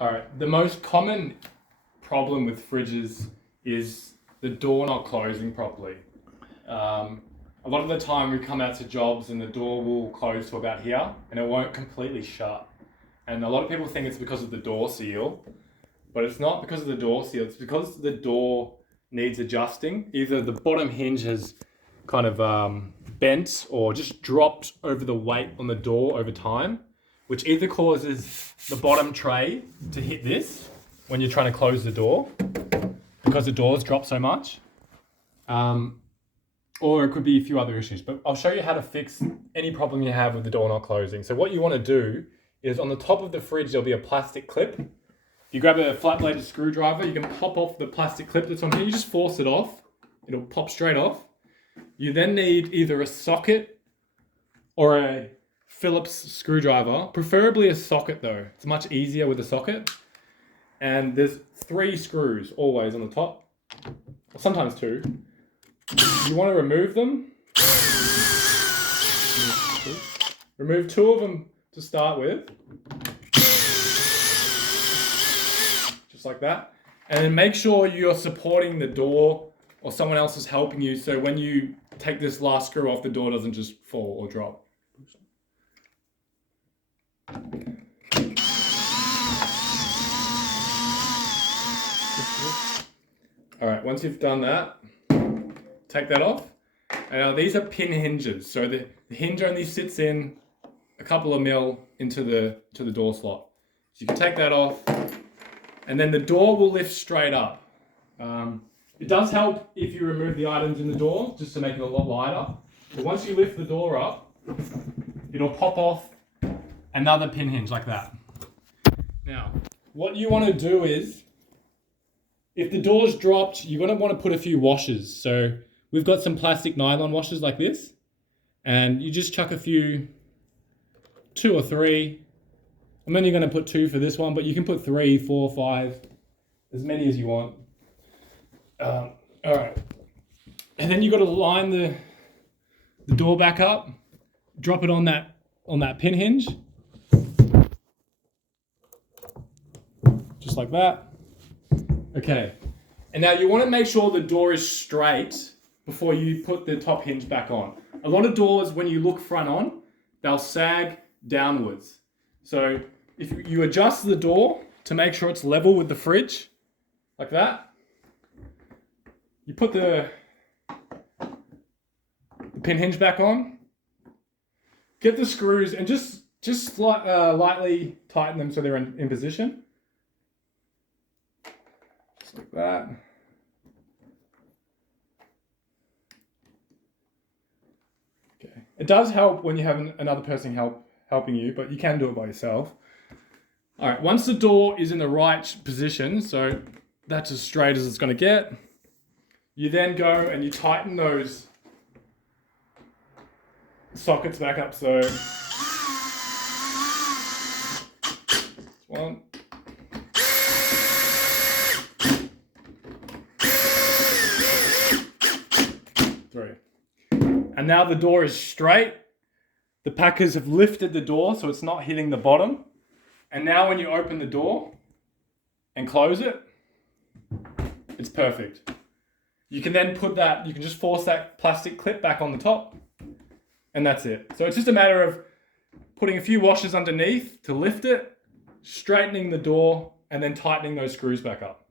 All right, the most common problem with fridges is the door not closing properly. A lot of the time we come out to jobs and the door will close to about here and it won't completely shut. And a lot of people think it's because of the door seal, but it's not because of the door seal. It's because the door needs adjusting. Either the bottom hinge has kind of bent or just dropped over the weight on the door over time, which either causes the bottom tray to hit this when you're trying to close the door because the doors drop so much. Or it could be a few other issues, but I'll show you how to fix any problem you have with the door not closing. So what you want to do is on the top of the fridge, there'll be a plastic clip. You grab a flat bladed screwdriver, you can pop off the plastic clip that's on here. You just force it off. It'll pop straight off. You then need either a socket or a Phillips screwdriver, preferably a socket though. It's much easier with a socket. And there's 3 screws always on the top, or sometimes 2. You want to remove them. Remove 2 of them to start with. Just like that. And then make sure you're supporting the door or someone else is helping you, so when you take this last screw off, the door doesn't just fall or drop. All right, once you've done that, take that off. Now these are pin hinges, so the hinge only sits in a couple of mil into the door slot. So you can take that off, and then the door will lift straight up. It does help if you remove the items in the door, just to make it a lot lighter. But once you lift the door up, it'll pop off another pin hinge like that. Now, what you want to do is, if the door's dropped, you're going to want to put a few washers. So we've got some plastic nylon washers like this, and you just chuck a few, 2 or 3. I'm only going to put 2 for this one, but you can put 3, 4, 5, as many as you want. All right. And then you've got to line the door back up, drop it on that pin hinge. Just like that. Okay. And now you want to make sure the door is straight before you put the top hinge back on. A lot of doors, when you look front on, they'll sag downwards. So if you adjust the door to make sure it's level with the fridge, like that, you put the pin hinge back on, get the screws and just lightly tighten them so they're in position. Just like that. Okay. It does help when you have another person helping you, but you can do it by yourself. All right, once the door is in the right position, so that's as straight as it's going to get, you then go and you tighten those sockets back up. So 1, 3. And now the door is straight. The packers have lifted the door so it's not hitting the bottom. And now when you open the door and close it, it's perfect. You can then you can just force that plastic clip back on the top, and that's it. So it's just a matter of putting a few washers underneath to lift it, straightening the door, and then tightening those screws back up.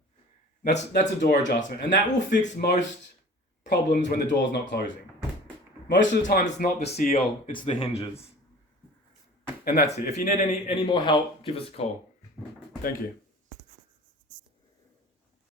That's a door adjustment, and that will fix most problems when the door's not closing. Most of the time it's not the seal, it's the hinges. And that's it. If you need any more help, give us a call. Thank you.